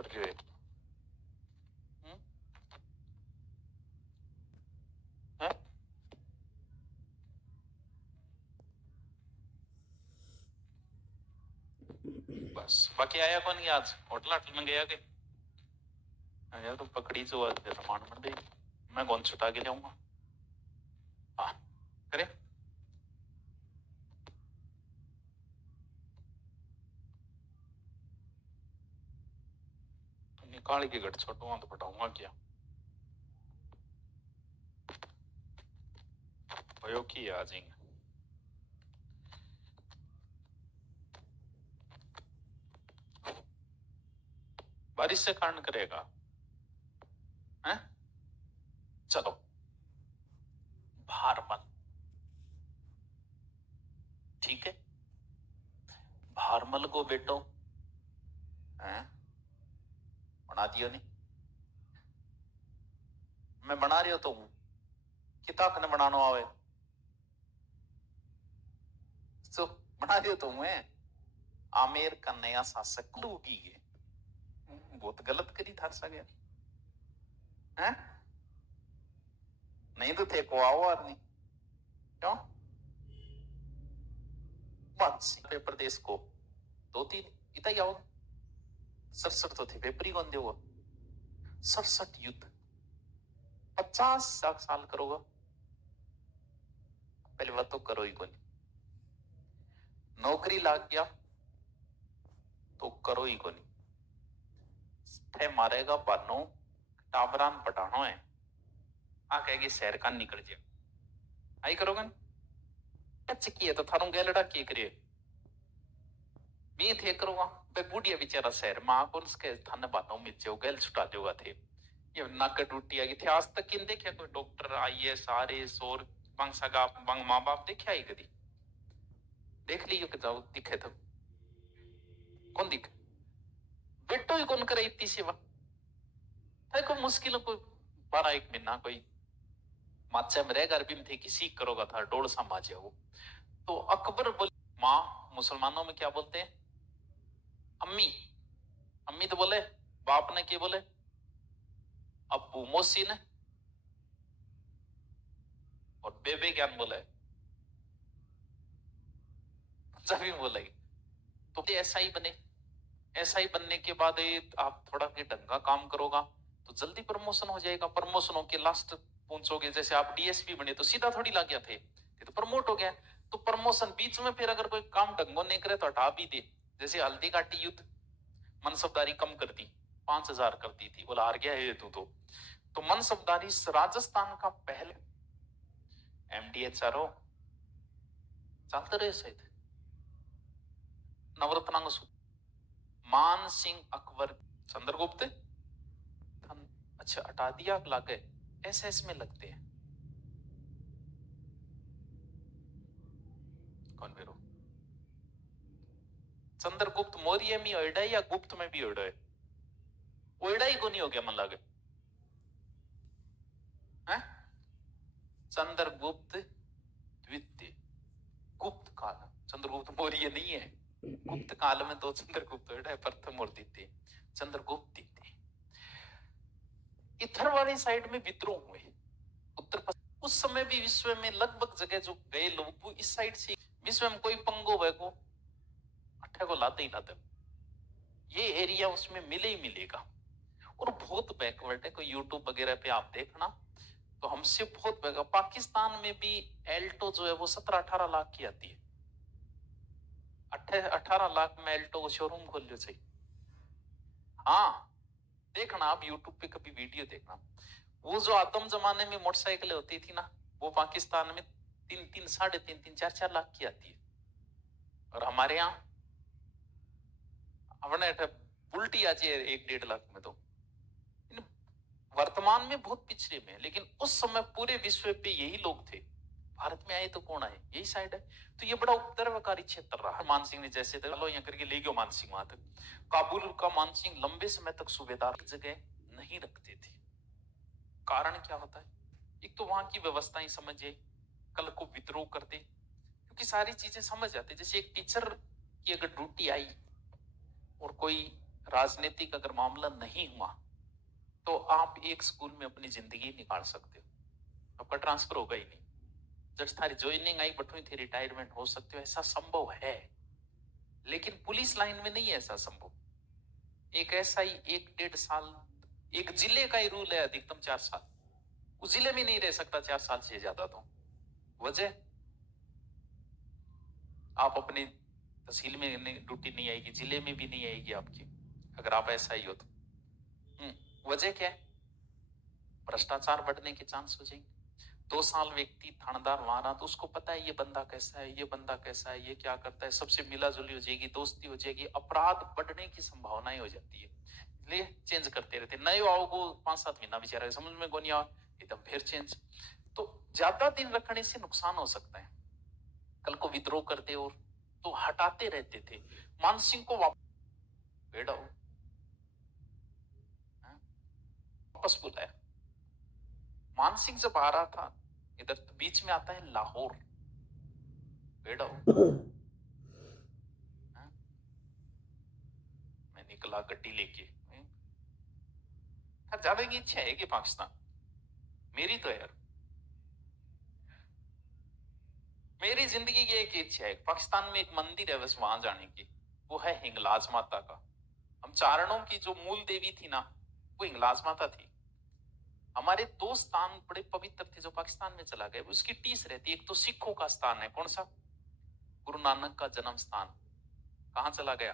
कर रहे हो? हैं? बस बाकी आया कौन नहीं आज? होटल होटल में गया के आया तो पकड़ी जो आज रमान मंडे मैं कौन छुटा के जाऊंगा। हाँ करे तो निकाल के गट छोटू तो पटाऊंगा क्या भयो की आ जाएंगे। बारिश से कारण करेगा हैं? चलो भारमल ठीक है भारमल को बेटो हैं बना दियो नहीं मैं बना रही हो तो किताब ने बनाना आवे तो बना रही हो तो मैं आमेर का नया शासक लूगी है बहुत गलत करी था सा गया हैं नहीं तो थे को आओ आदमी क्यों मध्य प्रदेश को 2-3 इतना ही आओ 67 तो थे पेपरी कौन देगा 67 युद्ध 50 साल करोगा पहले बात तो करो ही कौन नौकरी लाग गया तो करो ही कौन मारेगा बानो टाबरान पटानो है आ कहेगी शहर का निकल जाए आई करोगे किए तो थारू गैलड़ा की करिए भी थे करूंगा बे बूढ़िया बेचारा शहर मां को उसके थाने बानो मिचो गैल छुटा देगा थे ये नाक टूटी आई थी आज तक किन देखा कोई डॉक्टर आईए सारे सोर बंग सगा बंग माँ बाप देखा ही कभी देख लियो कि जाओ दिखे तो कौन दिख बेटो ही कौन करे इतनी सेवा है कोई मुश्किल कोई 12-1 महीना कोई माचा में रहेगा अरबी में थे किसी करोगा था डोड़ सा माचे वो तो अकबर बोले माँ मुसलमानों में क्या बोलते हैं अम्मी अम्मी तो बोले बाप ने क्या बोले अब्बू मोसी ने और बेबे क्या बोले पंजाबी बोलेगी तो ऐसा ही बने ऐसा ही बनने के बाद आप थोड़ा के ढंग का काम करोगा तो जल्दी प्रमोशन हो जाएगा प्रमोशनों के लास्ट पहुंचोगे जैसे आप डीएसपी बने तो सीधा थोड़ी लग गया थे तो प्रमोट हो गया तो प्रमोशन बीच में फिर अगर कोई काम ढंगों नहीं करे तो हटा भी दे जैसे हल्दी घाटी युद्ध मनसबदारी कम कर दी 5,000 कर दी थी बोला हार गया है तू तो मनसबदारी राजस्थान का पहले एमडीएचआरओ चलते रहे शायद नवरत्नांग मान सिंह अकबर चंद्रगुप्त अच्छा हटा दिया लागे एसएस में लगते हैं कौन बेरो चंद्रगुप्त मौर्य में ओइडा या गुप्त में भी ओइडा है ओइडा ही को नहीं हो गया मन लगे चंद्रगुप्त द्वितीय गुप्त काल चंद्रगुप्त मौर्य नहीं है गुप्त काल में तो चंद्रगुप्त ओइडा है प्रथम और द्वितीय चंद्रगुप्त द्वितीय इधर वाली साइड में विद्रोह हुए उत्तर उस समय भी विश्व में लगभग जगह जो गए लोग वो इस साइड से विश्व में कोई पंगो है को अट्ठे को लाते ही लाते ये एरिया उसमें मिले ही मिलेगा और बहुत बैकवर्ड है कोई यूट्यूब वगैरह पे आप देखना तो हमसे बहुत बैकवर्ड पाकिस्तान में भी एल्टो जो है वो 17-18 लाख की आती है 18 लाख में एल्टो को शोरूम खोल लो चाहिए हाँ देखना आप यूट्यूब पे कभी वीडियो देखना वो जो आदम जमाने में मोटरसाइकिलें होती थी ना वो पाकिस्तान में 3-3 3.5 4-4 लाख की आती है और हमारे यहाँ अपने उल्टी आती है 1-1.5 लाख में तो वर्तमान में बहुत पिछड़े में लेकिन उस समय पूरे विश्व पे यही लोग थे भारत में आए तो कौन आए यही साइड है तो ये बड़ा उपद्रवकारी क्षेत्र रहा मान सिंह ने जैसे चलो यहाँ करके ले गयो मान सिंह वहां तक काबुल का मान सिंह लंबे समय तक सूबेदार जगह नहीं रखते थे कारण क्या होता है एक तो वहां की व्यवस्था ही समझिए कल को विद्रोह करते क्योंकि सारी चीजें समझ जाते जैसे एक टीचर की अगर ड्यूटी आई और कोई राजनीतिक अगर मामला नहीं हुआ तो आप एक स्कूल में अपनी जिंदगी निकाल सकते हो, आपका ट्रांसफर होगा ही नहीं। जब थारी ज्वाइनिंग आई बटुई थी रिटायरमेंट हो सकते हो, ऐसा संभव है। लेकिन पुलिस लाइन में नहीं है ऐसा संभव। एक ऐसा ही 1-1.5 साल, एक जिले का ही रूल है अधिकतम 4 साल, उस जिले में नहीं रह सकता 4 साल से ज्यादा। तो वजह आप अपनी तहसील में ड्यूटी नहीं आएगी, जिले में भी नहीं आएगी आपकी, अगर आप ऐसा ही हो तो। वजह क्या है? भ्रष्टाचार बढ़ने के चांस हो जाएंगे। 2 साल व्यक्ति थानेदार वहां रहा तो उसको पता है ये बंदा कैसा है, ये बंदा कैसा है, ये क्या करता है, सबसे मिला जुली हो जाएगी, दोस्ती हो जाएगी, अपराध बढ़ने की संभावनाएं हो जाती है। इसलिए चेंज करते रहते। नए आओ को 5-7 महीना बेचारा समझ में को नहीं आ, एकदम फिर चेंज। तो ज्यादा दिन रखने से नुकसान हो सकता है, कल को विद्रोह करते और तो हटाते रहते थे। मान सिंह को वापस बुलाया। मान सिंह जब आ रहा था इधर तो बीच में आता है लाहौर, बेड़ा मैं निकला गड्डी लेके। जाने की इच्छा है कि पाकिस्तान, मेरी तो यार मेरी जिंदगी की एक इच्छा है, पाकिस्तान में एक मंदिर है बस वहां जाने की, वो है हिंगलाज माता का। हम चारणों की जो मूल देवी थी ना, वो हिंगलाज माता थी। हमारे 2 स्थान बड़े पवित्र थे जो पाकिस्तान में चला गए, उसकी टीस रहती है। एक तो सिखों का स्थान है, कौन सा? गुरु नानक का जन्म स्थान कहां चला गया?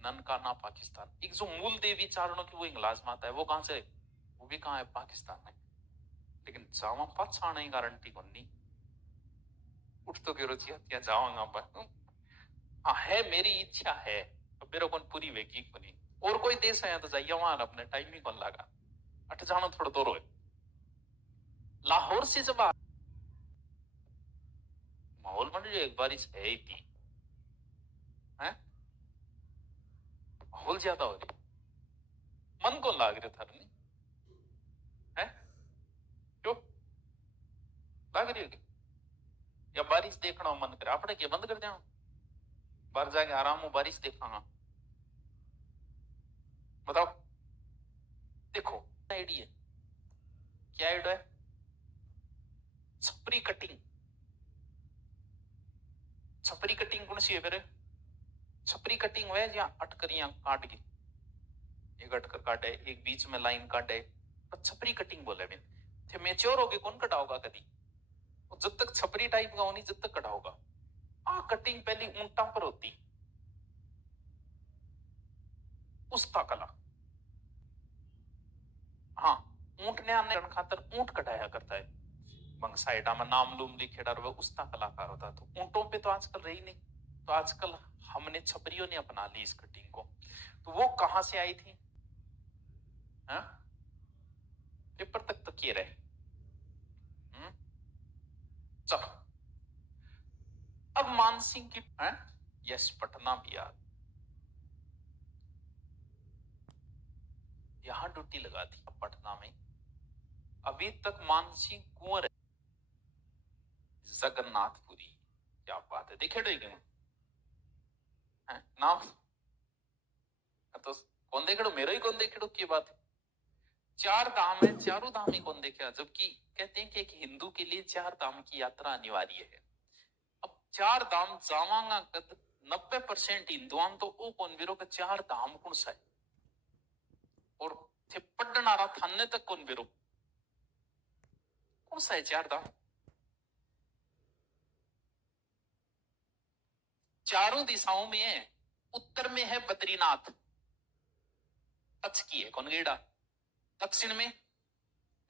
ननकाना पाकिस्तान। एक जो मूल देवी चारणों की वो हिंगलाज माता है, वो कहां से? वो भी कहां है? पाकिस्तान में। लेकिन जावा पाछाने की गारंटी कौन नहीं, उठ तो करो जी क्या जाऊंगा पर। हाँ है, मेरी इच्छा है, तो मेरे को पूरी वेगी को नहीं। और कोई देश है तो जाइए वहां, अपने टाइम ही कौन लगा अट जानो थोड़ा दूर हो। लाहौर से जब माहौल बन जो एक बारिश है ही थी, है माहौल ज्यादा हो रही, मन को लाग रहे था नहीं है, क्यों लाग रही होगी? या बारिश देखना मन करे आपने क्या बंद कर दिया, बाहर जाके आराम हो बारिश देखा? बताओ। देखो आइडिया क्या आइडिया है? छपरी कटिंग। छपरी कटिंग कौन सी है फिर? छपरी कटिंग है या अटकरियां काट के, एक अटकर काटे एक बीच में लाइन काटे, तो छपरी कटिंग बोले। थे मेच्योर होके कौन कटाओगा कभी? जब तक छपरी टाइप का होनी जब तक कटाओगा। कटिंग पहली ऊंटा पर होती, उसका कला। हाँ, ऊंट ने आने खातर ऊंट कटाया करता है, बंग साइडा में नाम लूम लिखेड़ा रहे उसका कलाकार होता। तो ऊंटों पे तो आजकल रही नहीं, तो आजकल हमने छपरियों ने अपना ली इस कटिंग को। तो वो कहां से आई थी? हा? पेपर तक तो किए रहे। चलो अब मानसिंह की यस पटना बिहार, यहां ड्यूटी लगा दी पटना में। अभी तक मानसिंह कुंवर है जगन्नाथपुरी। क्या बात है, देखे डो नाम तो कौन देखेड़ो, मेरा ही कौन देखेड़ो की बात है। 4 धाम है, चारों धाम ही कौन देखा? जबकि कहते हैं कि एक हिंदू के लिए 4 धाम की यात्रा अनिवार्य है। अब 4 धाम जावांगा कद 90% हिंदुआं तो वो कौन बिरो का 4 धाम कौन सा है? और थे पढ़नारा थाने तक कौन बिरो कौन सा है 4 धाम? चारों दिशाओं में है। उत्तर में है बद्रीनाथ, कच्छ की है कौन गेड़ा। दक्षिण में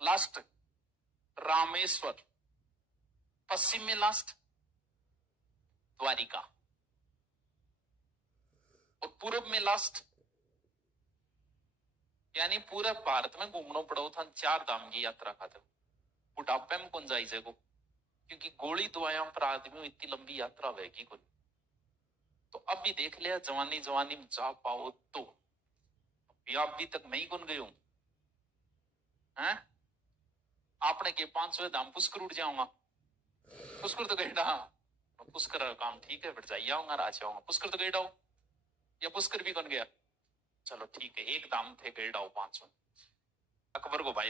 लास्ट रामेश्वर, पश्चिम में लास्ट द्वारिका, और पूर्व में लास्ट। यानी पूरे भारत में घूमना पड़ो था 4 धाम की यात्रा खातिर। बुढ़ापे में कौन जाई जगो, क्योंकि गोली दवाया पर आदमी इतनी लंबी यात्रा होगी कौन। तो अब भी देख लिया, जवानी जवानी में जा पाओ तो अभी तक मैं ही कौन गई हूं है? आपने के 500 धाम पुष्कर उठ जाऊंगा, पुष्कर तो गईडा, पुष्कर काम ठीक है फिर जाइए आऊंगा राज आऊंगा, पुष्कर तो गईडा हो या पुष्कर भी कौन गया? चलो ठीक है, एक दाम थे गिल्डाओ 500। अकबर को भाई